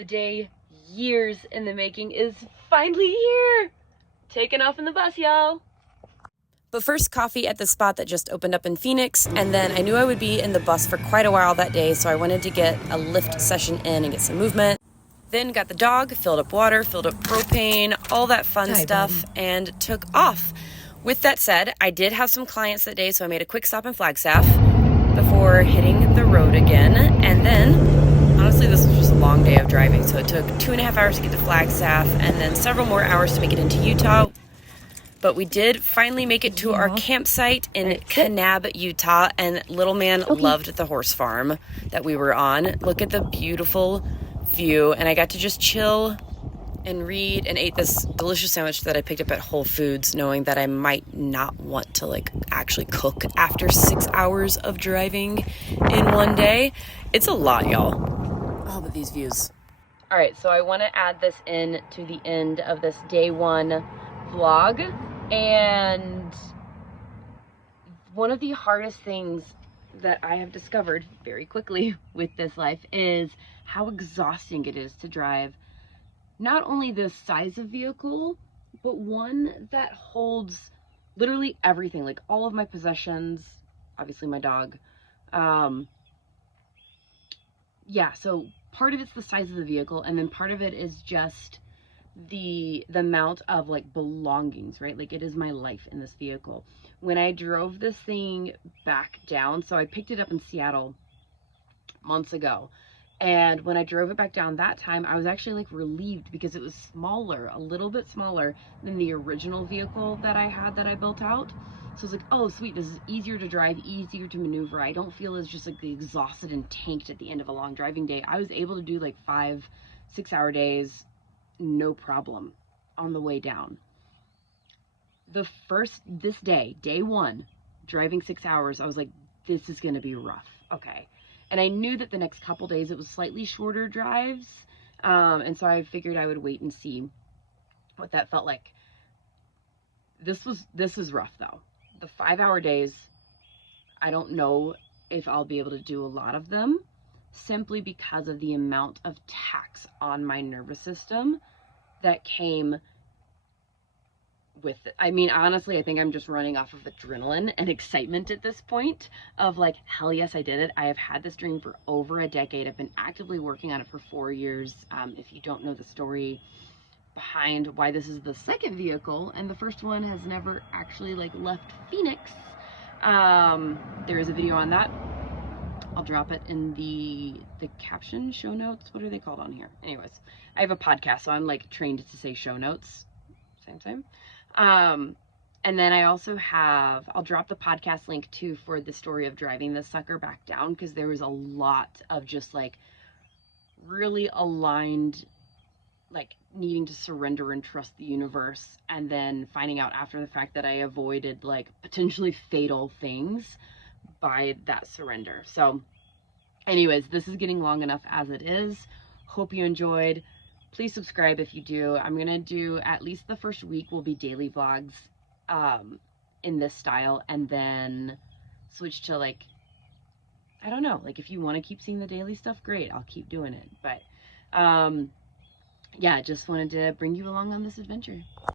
The day years in the making is finally here. Taking off in the bus, y'all. But first, coffee at the spot that just opened up in Phoenix, and then I knew I would be in the bus for quite a while that day, so I wanted to get a lift session in and get some movement. Then got the dog, filled up water, filled up propane, all that fun stuff, and took off. With that said, I did have some clients that day, so I made a quick stop in Flagstaff before hitting the road again. And then, honestly, this was just a long day of driving, so it took 2.5 hours to get to Flagstaff, and then several more hours to make it into Utah. But we did finally make it to our campsite in Kanab, Utah, and little man loved the horse farm that we were on. Look at the beautiful view, and I got to just chill and read and ate this delicious sandwich that I picked up at Whole Foods, knowing that I might not want to actually cook after 6 hours of driving in one day. It's a lot, y'all. Oh, but these views. All right, so I want to add this in to the end of this day one vlog. And one of the hardest things that I have discovered very quickly with this life is how exhausting it is to drive not only this size of vehicle, but one that holds literally everything, like all of my possessions, obviously my dog. Yeah, so part of it's the size of the vehicle, and then part of it is just the amount of belongings, right? Like, it is my life in this vehicle. When I drove this thing back down, so I picked it up in Seattle months ago, and when I drove it back down that time, I was actually relieved because it was smaller, a little bit smaller than the original vehicle that I had that I built out. So I was like, oh sweet, this is easier to drive, easier to maneuver. I don't feel as just exhausted and tanked at the end of a long driving day. I was able to do 5-6 hour days, no problem, on the way down. This day one, driving 6 hours, I was like, this is gonna be rough. Okay. And I knew that the next couple days it was slightly shorter drives. And so I figured I would wait and see what that felt like. This was rough though. The 5 hour days, I don't know if I'll be able to do a lot of them, simply because of the amount of tax on my nervous system that came with it. I mean, honestly, I think I'm just running off of adrenaline and excitement at this point of hell yes, I did it. I have had this dream for over a decade. I've been actively working on it for 4 years. If you don't know the story behind why this is the second vehicle, and the first one has never actually left Phoenix, there is a video on that. I'll drop it in the caption, show notes. What are they called on here? Anyways, I have a podcast, so I'm trained to say show notes. Same. And then I also I'll drop the podcast link too for the story of driving this sucker back down, because there was a lot of just really aligned, needing to surrender and trust the universe, and then finding out after the fact that I avoided potentially fatal things by that surrender. So anyways, this is getting long enough as it is. Hope you enjoyed. Please subscribe if you do. I'm gonna do at least the first week will be daily vlogs in this style, and then switch to I don't know, if you want to keep seeing the daily stuff, great, I'll keep doing it. But yeah, just wanted to bring you along on this adventure.